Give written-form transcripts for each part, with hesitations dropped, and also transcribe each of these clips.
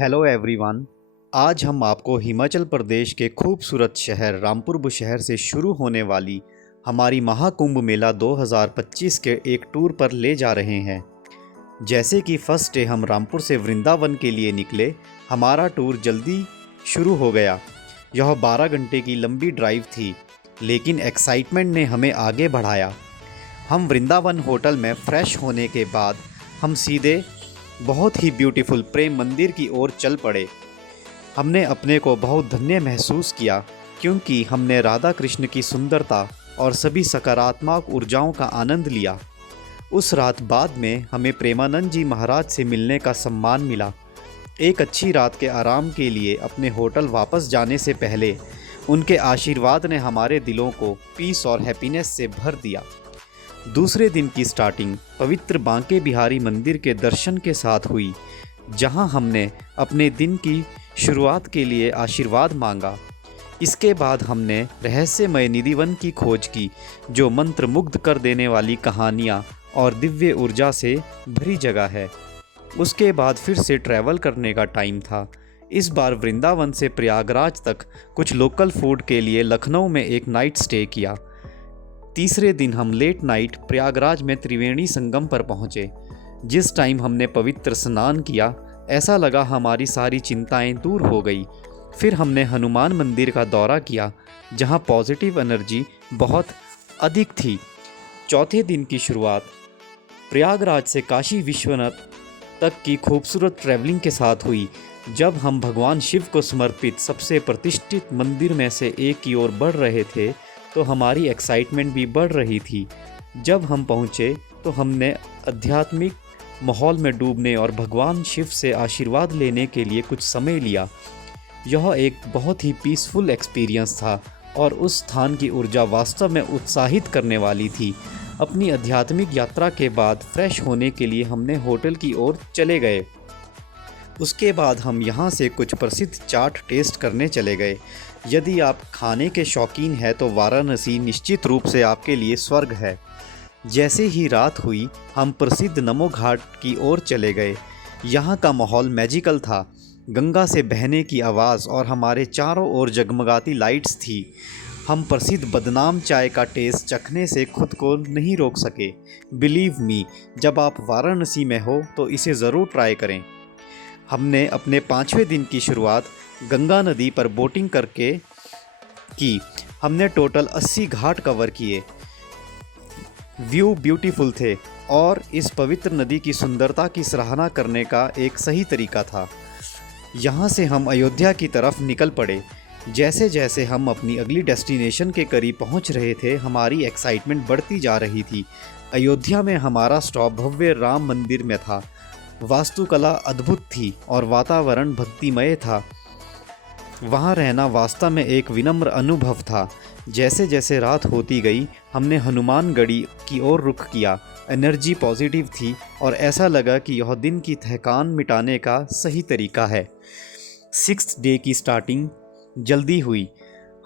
Hello everyone. आज हम आपको हिमाचल प्रदेश के खूबसूरत शहर रामपुर बुशहर से शुरू होने वाली हमारी महाकुंभ मेला 2025 के एक टूर पर ले जा रहे हैं। जैसे कि फर्स्ट डे हम रामपुर से वृंदावन के लिए निकले, हमारा टूर जल्दी शुरू हो गया। यह 12 घंटे की लंबी ड्राइव थी, लेकिन एक्साइटमेंट ने हमें आगे बढ़ाया। हम वृंदावन होटल में फ्रेश होने के बाद हम सीधे बहुत ही ब्यूटीफुल प्रेम मंदिर की ओर चल पड़े। हमने अपने को बहुत धन्य महसूस किया, क्योंकि हमने राधा कृष्ण की सुंदरता और सभी सकारात्मक ऊर्जाओं का आनंद लिया। उस रात बाद में हमें प्रेमानंद जी महाराज से मिलने का सम्मान मिला। एक अच्छी रात के आराम के लिए अपने होटल वापस जाने से पहले उनके आशीर्वाद ने हमारे दिलों को पीस और हैप्पीनेस से भर दिया। दूसरे दिन की स्टार्टिंग पवित्र बांके बिहारी मंदिर के दर्शन के साथ हुई, जहां हमने अपने दिन की शुरुआत के लिए आशीर्वाद मांगा। इसके बाद हमने रहस्यमय निधिवन की खोज की, जो मंत्रमुग्ध कर देने वाली कहानियां और दिव्य ऊर्जा से भरी जगह है। उसके बाद फिर से ट्रैवल करने का टाइम था। इस बार वृंदावन से प्रयागराज तक कुछ लोकल फूड के लिए लखनऊ में एक नाइट स्टे किया। तीसरे दिन हम लेट नाइट प्रयागराज में त्रिवेणी संगम पर पहुंचे। जिस टाइम हमने पवित्र स्नान किया, ऐसा लगा हमारी सारी चिंताएं दूर हो गई। फिर हमने हनुमान मंदिर का दौरा किया, जहां पॉजिटिव एनर्जी बहुत अधिक थी। चौथे दिन की शुरुआत प्रयागराज से काशी विश्वनाथ तक की खूबसूरत ट्रैवलिंग के साथ हुई, जब हम भगवान शिव को समर्पित सबसे प्रतिष्ठित मंदिर में से एक की ओर बढ़ रहे थे, तो हमारी एक्साइटमेंट भी बढ़ रही थी। जब हम पहुँचे तो हमने आध्यात्मिक माहौल में डूबने और भगवान शिव से आशीर्वाद लेने के लिए कुछ समय लिया। यह एक बहुत ही पीसफुल एक्सपीरियंस था और उस स्थान की ऊर्जा वास्तव में उत्साहित करने वाली थी। अपनी आध्यात्मिक यात्रा के बाद फ्रेश होने के लिए हमने होटल की ओर चले गए। उसके बाद हम यहाँ से कुछ प्रसिद्ध चाट टेस्ट करने चले गए। यदि आप खाने के शौकीन हैं तो वाराणसी निश्चित रूप से आपके लिए स्वर्ग है। जैसे ही रात हुई, हम प्रसिद्ध नमो घाट की ओर चले गए। यहाँ का माहौल मैजिकल था। गंगा से बहने की आवाज़ और हमारे चारों ओर जगमगाती लाइट्स थी। हम प्रसिद्ध बदनाम चाय का टेस्ट चखने से खुद को नहीं रोक सके। बिलीव मी, जब आप वाराणसी में हो तो इसे ज़रूर ट्राई करें। हमने अपने 5वें दिन की शुरुआत गंगा नदी पर बोटिंग करके की। हमने टोटल 80 घाट कवर किए। व्यू ब्यूटीफुल थे और इस पवित्र नदी की सुंदरता की सराहना करने का एक सही तरीका था। यहाँ से हम अयोध्या की तरफ निकल पड़े। जैसे जैसे हम अपनी अगली डेस्टिनेशन के करीब पहुँच रहे थे, हमारी एक्साइटमेंट बढ़ती जा रही थी। अयोध्या में हमारा स्टॉप भव्य राम मंदिर में था। वास्तुकला अद्भुत थी और वातावरण भक्तिमय था। वहाँ रहना वास्तव में एक विनम्र अनुभव था। जैसे जैसे रात होती गई, हमने हनुमानगढ़ी की ओर रुख किया। एनर्जी पॉजिटिव थी और ऐसा लगा कि यह दिन की थकान मिटाने का सही तरीका है। 6th डे की स्टार्टिंग जल्दी हुई।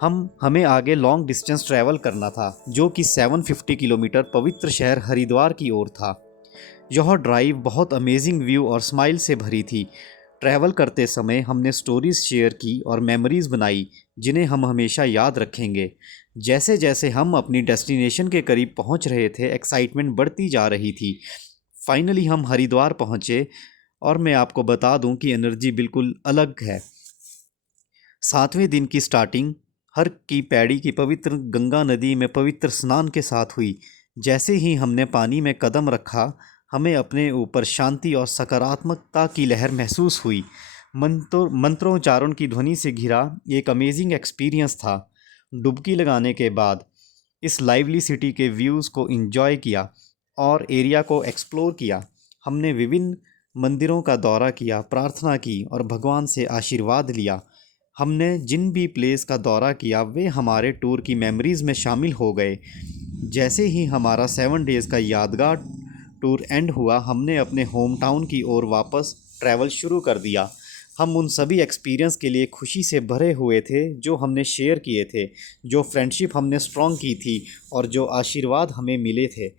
हमें आगे लॉन्ग डिस्टेंस ट्रैवल करना था, जो कि 750 किलोमीटर पवित्र शहर हरिद्वार की ओर था। यह ड्राइव बहुत अमेजिंग व्यू और स्माइल से भरी थी। ट्रैवल करते समय हमने स्टोरीज शेयर की और मेमोरीज बनाई, जिन्हें हम हमेशा याद रखेंगे। जैसे जैसे हम अपनी डेस्टिनेशन के करीब पहुंच रहे थे, एक्साइटमेंट बढ़ती जा रही थी। फाइनली हम हरिद्वार पहुंचे और मैं आपको बता दूं कि एनर्जी बिल्कुल अलग है। 7वें दिन की स्टार्टिंग हर की पैड़ी की पवित्र गंगा नदी में पवित्र स्नान के साथ हुई। जैसे ही हमने पानी में कदम रखा, हमें अपने ऊपर शांति और सकारात्मकता की लहर महसूस हुई। मंत्रोच्चारण की ध्वनि से घिरा एक अमेजिंग एक्सपीरियंस था। डुबकी लगाने के बाद इस लाइवली सिटी के व्यूज़ को एंजॉय किया और एरिया को एक्सप्लोर किया। हमने विभिन्न मंदिरों का दौरा किया, प्रार्थना की और भगवान से आशीर्वाद लिया। हमने जिन भी प्लेस का दौरा किया, वे हमारे टूर की मेमोरीज़ में शामिल हो गए। जैसे ही हमारा 7 डेज़ का यादगार टूर एंड हुआ, हमने अपने होम टाउन की ओर वापस ट्रैवल शुरू कर दिया। हम उन सभी एक्सपीरियंस के लिए खुशी से भरे हुए थे जो हमने शेयर किए थे, जो फ्रेंडशिप हमने स्ट्रॉन्ग की थी और जो आशीर्वाद हमें मिले थे।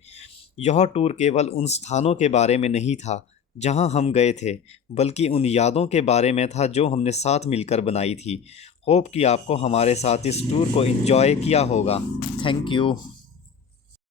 यह टूर केवल उन स्थानों के बारे में नहीं था जहां हम गए थे, बल्कि उन यादों के बारे में था जो हमने साथ मिलकर बनाई थी। होप कि आपको हमारे साथ इस टूर को एंजॉय किया होगा। Thank you.